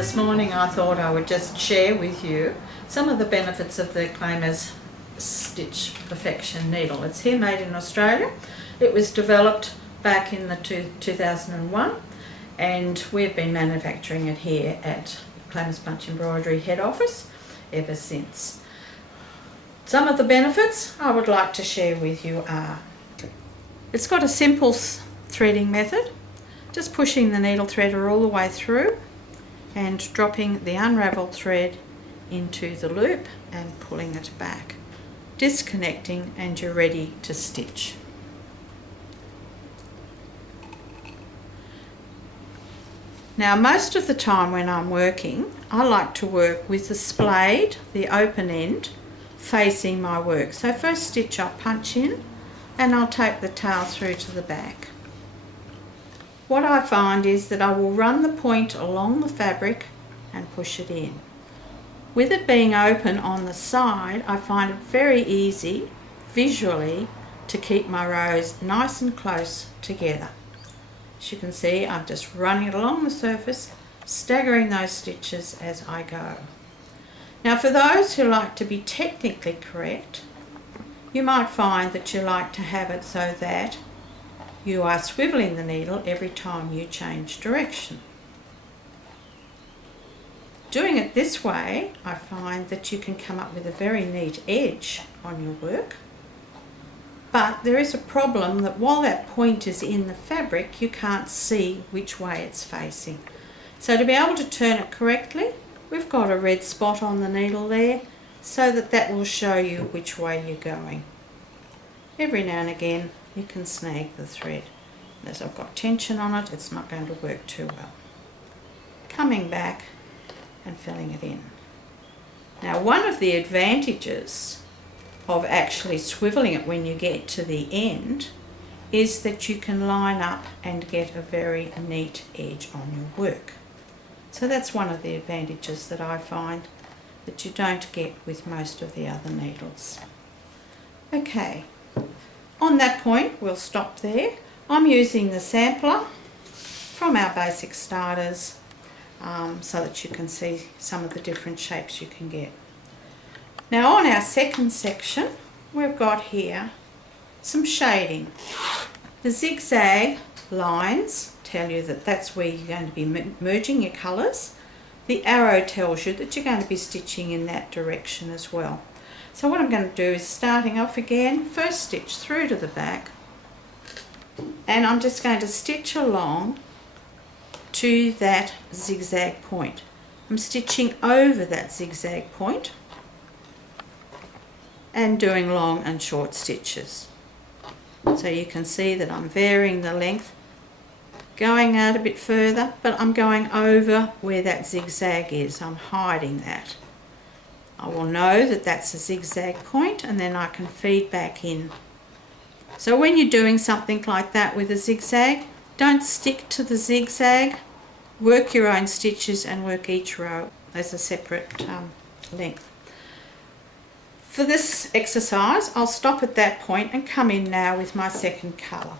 this morning I thought I would just share with you some of the benefits of the Klema's Stitch Perfection needle. It's here made in Australia. It was developed back in the 2001 and we've been manufacturing it here at Klema's Bunch Embroidery head office ever since. Some of the benefits I would like to share with you are: it's got a simple threading method, just pushing the needle threader all the way through and dropping the unravelled thread into the loop and pulling it back, disconnecting, and you're ready to stitch. Now, most of the time when I'm working, I like to work with the splayed, the open end, facing my work. So first stitch I'll punch in and I'll take the tail through to the back. What I find is that I will run the point along the fabric and push it in. With it being open on the side, I find it very easy visually to keep my rows nice and close together. As you can see, I'm just running it along the surface, staggering those stitches as I go. Now, for those who like to be technically correct, you might find that you like to have it so that you are swiveling the needle every time you change direction. Doing it this way, I find that you can come up with a very neat edge on your work. But there is a problem that while that point is in the fabric, you can't see which way it's facing. So to be able to turn it correctly, we've got a red spot on the needle there, so that will show you which way you're going. Every now and again you can snag the thread. As I've got tension on it, it's not going to work too well. Coming back and filling it in. Now, one of the advantages of actually swiveling it when you get to the end is that you can line up and get a very neat edge on your work. So that's one of the advantages that I find that you don't get with most of the other needles. Okay, on that point we'll stop there. I'm using the sampler from our basic starters so that you can see some of the different shapes you can get. Now, on our second section, we've got here some shading. The zigzag lines tell you that that's where you're going to be merging your colours. The arrow tells you that you're going to be stitching in that direction as well. So what I'm going to do is, starting off again, first stitch through to the back, and I'm just going to stitch along to that zigzag point. I'm stitching over that zigzag point and doing long and short stitches. So you can see that I'm varying the length, going out a bit further, but I'm going over where that zigzag is. I'm hiding that. I will know that that's a zigzag point, and then I can feed back in. So when you're doing something like that with a zigzag, don't stick to the zigzag. Work your own stitches and work each row as a separate length. For this exercise, I'll stop at that point and come in now with my second colour.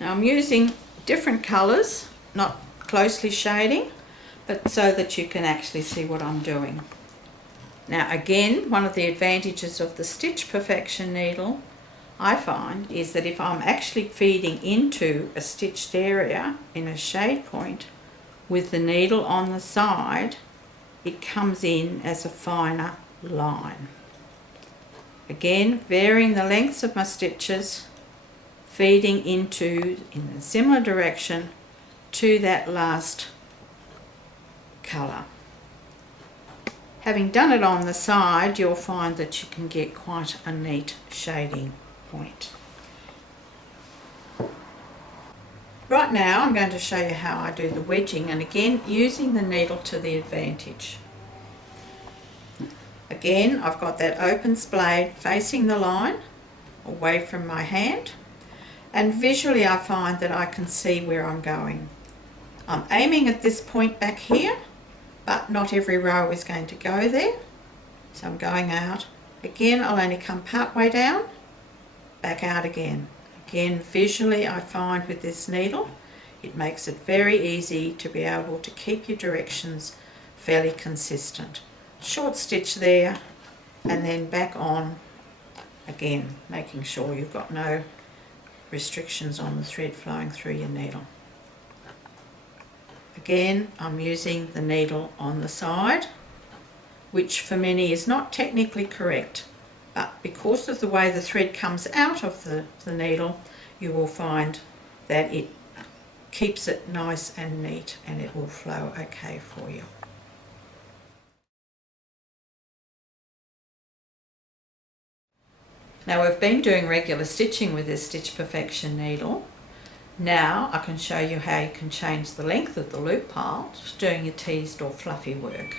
Now, I'm using different colours, not closely shading, but so that you can actually see what I'm doing. Now again, one of the advantages of the Stitch Perfection needle, I find, is that if I'm actually feeding into a stitched area in a shade point with the needle on the side, it comes in as a finer line. Again, varying the lengths of my stitches, feeding into in a similar direction to that last colour. Having done it on the side, you'll find that you can get quite a neat shading point. Right now I'm going to show you how I do the wedging, and again using the needle to the advantage. Again, I've got that open splayed facing the line away from my hand, and visually I find that I can see where I'm going. I'm aiming at this point back here, but not every row is going to go there. So I'm going out. Again, I'll only come part way down, back out again. Again, visually I find with this needle, It makes it very easy to be able to keep your directions fairly consistent. Short stitch there and then back on again, making sure you've got no restrictions on the thread flowing through your needle. Again, I'm using the needle on the side, which for many is not technically correct, but because of the way the thread comes out of the needle, you will find that it keeps it nice and neat and it will flow okay for you. Now we've been doing regular stitching with this Stitch Perfection needle. Now I can show you how you can change the length of the loop pile doing your teased or fluffy work.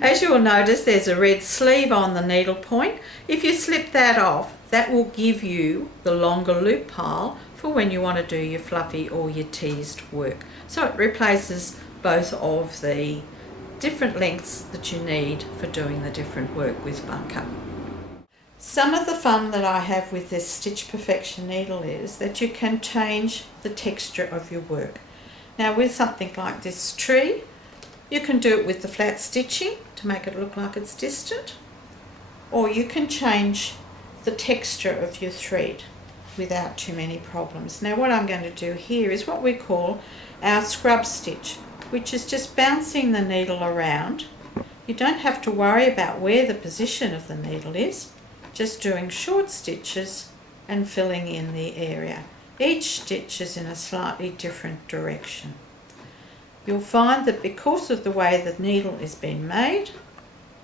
As you will notice, there's a red sleeve on the needle point. If you slip that off, that will give you the longer loop pile for when you want to do your fluffy or your teased work. So it replaces both of the different lengths that you need for doing the different work with bunker. Some of the fun that I have with this Stitch Perfection needle is that you can change the texture of your work. Now with something like this tree, you can do it with the flat stitching to make it look like it's distant, or you can change the texture of your thread without too many problems. Now what I'm going to do here is what we call our scrub stitch, which is just bouncing the needle around. You don't have to worry about where the position of the needle is, just doing short stitches and filling in the area. Each stitch is in a slightly different direction. You'll find that because of the way the needle is being made,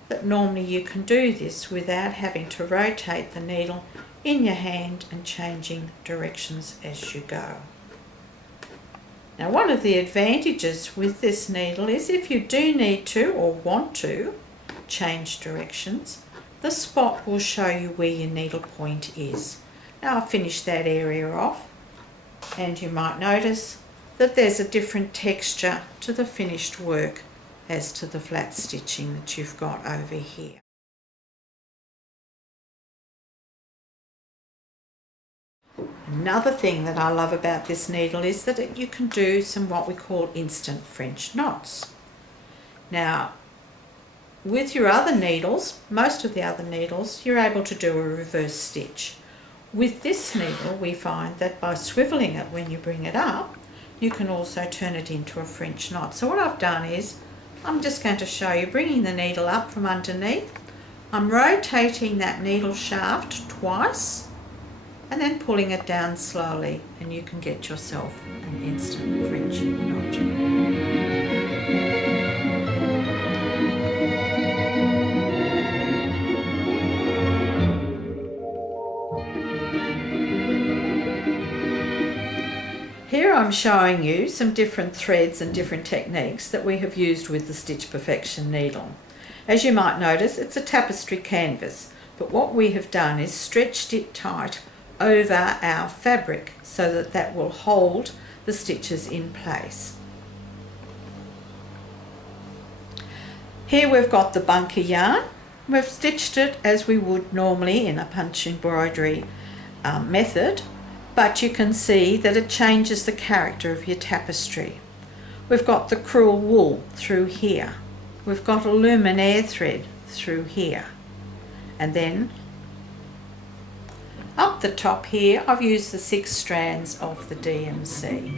that normally you can do this without having to rotate the needle in your hand and changing directions as you go. Now one of the advantages with this needle is if you do need to or want to change directions, the spot will show you where your needle point is. Now I'll finish that area off, and you might notice that there's a different texture to the finished work as to the flat stitching that you've got over here. Another thing that I love about this needle is that you can do some what we call instant French knots. Now with your other needles, most of the other needles, you're able to do a reverse stitch. With this needle we find that by swiveling it when you bring it up, you can also turn it into a French knot. So what I've done is, I'm just going to show you bringing the needle up from underneath. I'm rotating that needle shaft twice and then pulling it down slowly, and you can get yourself an instant French knot. Here I'm showing you some different threads and different techniques that we have used with the Stitch Perfection needle. As you might notice, it's a tapestry canvas, but what we have done is stretched it tight over our fabric so that that will hold the stitches in place. Here we've got the bunker yarn. We've stitched it as we would normally in a punch embroidery method, but you can see that it changes the character of your tapestry. We've got the crewel wool through here. We've got a luminaire thread through here. And then up the top here, I've used the 6 strands of the DMC.